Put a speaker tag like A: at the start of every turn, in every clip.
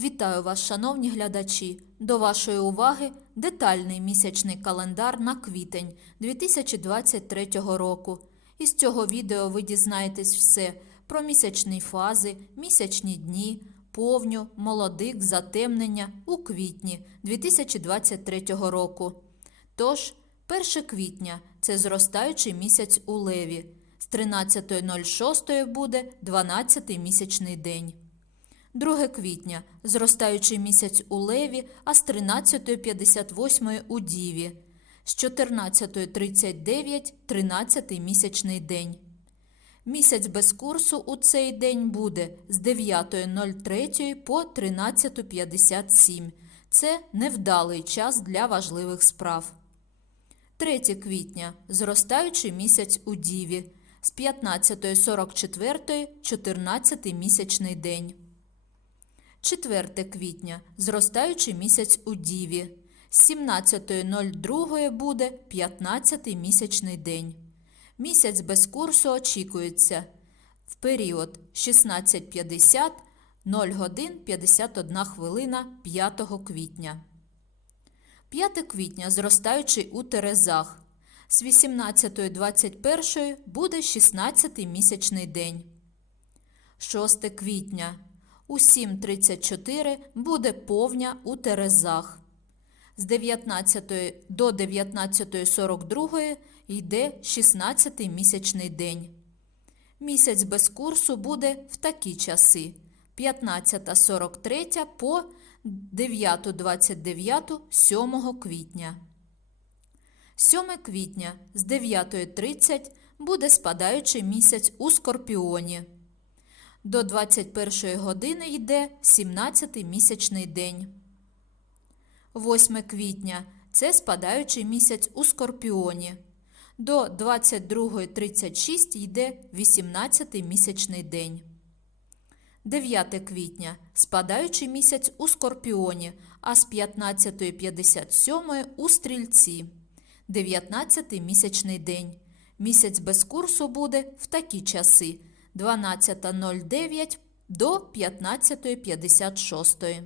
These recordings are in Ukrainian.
A: Вітаю вас, шановні глядачі! До вашої уваги детальний місячний календар на квітень 2023 року. Із цього відео ви дізнаєтесь все про місячні фази, місячні дні, повню, молодик, затемнення у квітні 2023 року. Тож, 1 квітня це зростаючий місяць у леві. З 13.06 буде 12 місячний день. 2 квітня зростаючий місяць у леві, а з 13.58 у діві, з 14.39 13 місячний день. Місяць без курсу у цей день буде з 9.03 по 13.57. Це невдалий час для важливих справ. 3 квітня зростаючий місяць у діві, з 15.44 14 місячний день. 4 квітня зростаючий місяць у Діві. З 17.02 буде 15 місячний день. Місяць без курсу очікується в період 16.50 0 годин 51 хвилина 5 квітня. 5 квітня зростаючий у Терезах. З 18.21 буде 16 місячний день. 6 квітня у 7.34 буде повня у Терезах. З 19 до 19.42 йде 16 місячний день. Місяць без курсу буде в такі часи 15.43 по 9.29 7 квітня. 7 квітня з 9.30 буде спадаючий місяць у Скорпіоні. До 21 години йде 17-й місячний день. 8 квітня це спадаючий місяць у Скорпіоні. До 22.36 йде 18 місячний день. 9 квітня спадаючий місяць у Скорпіоні, а з 15.57 у Стрільці. 19 місячний день. Місяць без курсу буде в такі часи 12.09 до 15.56.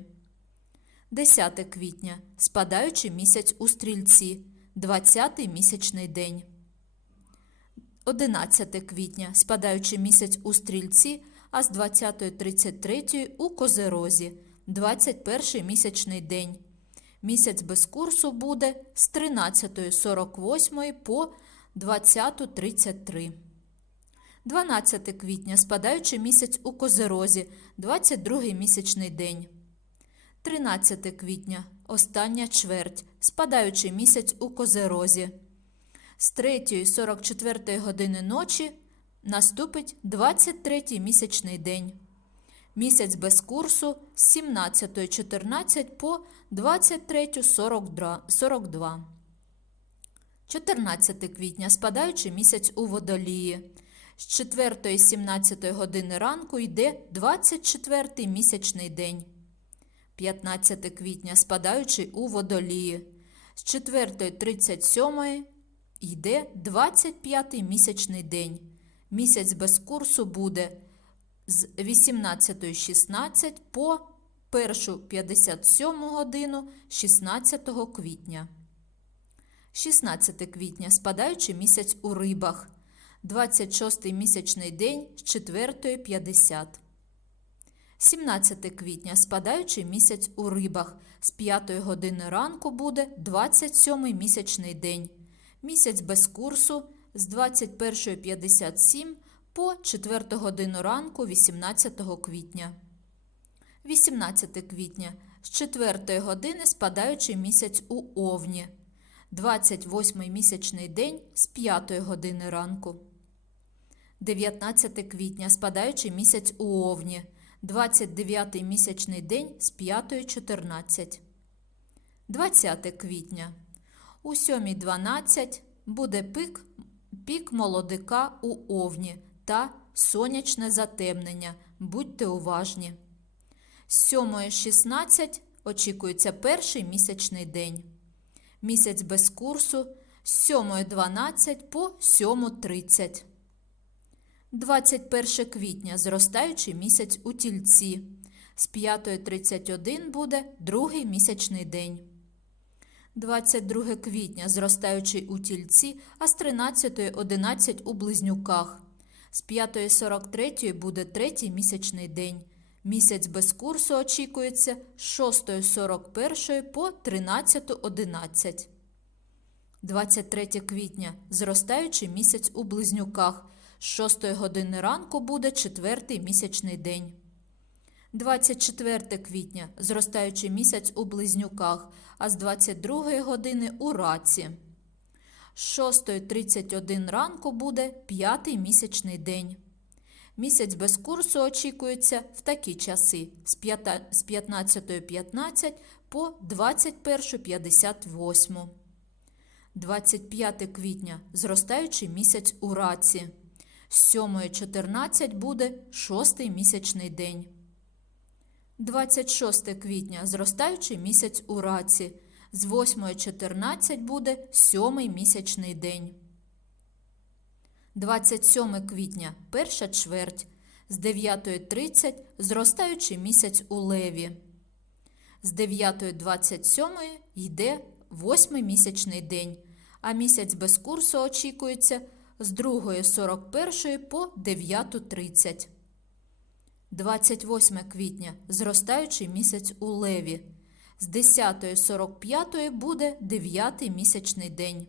A: 10 квітня спадаючий місяць у Стрільці, 20 місячний день. 11 квітня спадаючий місяць у Стрільці, а з 20.33 у Козерозі, 21 місячний день. Місяць без курсу буде з 13.48 по 20.33. 12 квітня спадаючий місяць у Козерозі, 22 місячний день. 13 квітня остання чверть, спадаючий місяць у Козерозі. З 3.44 години ночі наступить 23 місячний день. Місяць без курсу з 17.14 по 23.42. 14 квітня спадаючий місяць у водолії. З 4.17 години ранку йде 24 місячний день. 15 квітня спадаючий у водолії. З 4.37 йде 25 місячний день. Місяць без курсу буде з 18.16 по 1.57 годину 16 квітня. 16 квітня спадаючий місяць у рибах. 26 місячний день з 4.50. 17 квітня спадаючий місяць у рибах. З 5 години ранку буде 27 місячний день. Місяць без курсу з 21.57 по 4 годину ранку 18 квітня. 18 квітня з 4 години спадаючий місяць у Овні. 28 місячний день з 5 години ранку. 19 квітня спадаючий місяць у Овні. 29 місячний день з 5.14. 20 квітня. У 7.12 буде пік, пік молодика у Овні та сонячне затемнення. Будьте уважні. З 7.16 очікується перший місячний день. Місяць без курсу з 7.12 по 7.30. 21 квітня зростаючий місяць у тільці. З 5.31 буде другий місячний день. 22 квітня зростаючий у тільці, а з 13.11 у близнюках. З 5.43 буде третій місячний день. Місяць без курсу очікується з 6.41 по 13.11. 23 квітня зростаючий місяць у близнюках. З 6 години ранку буде четвертий місячний день. 24 квітня зростаючий місяць у близнюках, а з 22 години у раці. З 6.31 ранку буде п'ятий місячний день. Місяць без курсу очікується в такі часи з 5 з 15.15 по 21.58. 25 квітня зростаючий місяць у раці. З 7.14 буде шостий місячний день. 26 квітня зростаючий місяць у раці. З 8.14 буде сьомий місячний день. 27 квітня перша чверть. З 9.30 зростаючий місяць у леві. З 9.27 йде восьмий місячний день, а місяць без курсу очікується з 2.41 по 9.30. 28 квітня зростаючий місяць у леві. З 10.45 буде 9 місячний день.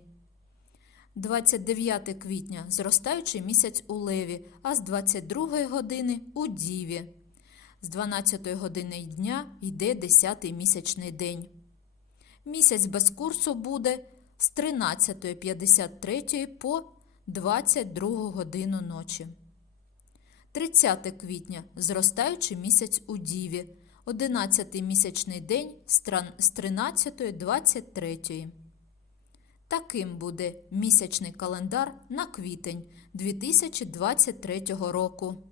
A: 29 квітня зростаючий місяць у леві, а з 22 години у діві. З 12 години дня йде 10 місячний день. Місяць без курсу буде з 13.53 по 22 годину ночі. 30 квітня зростаючий місяць у Діві, 11 місячний день з 13.23. Таким буде місячний календар на квітень 2023 року.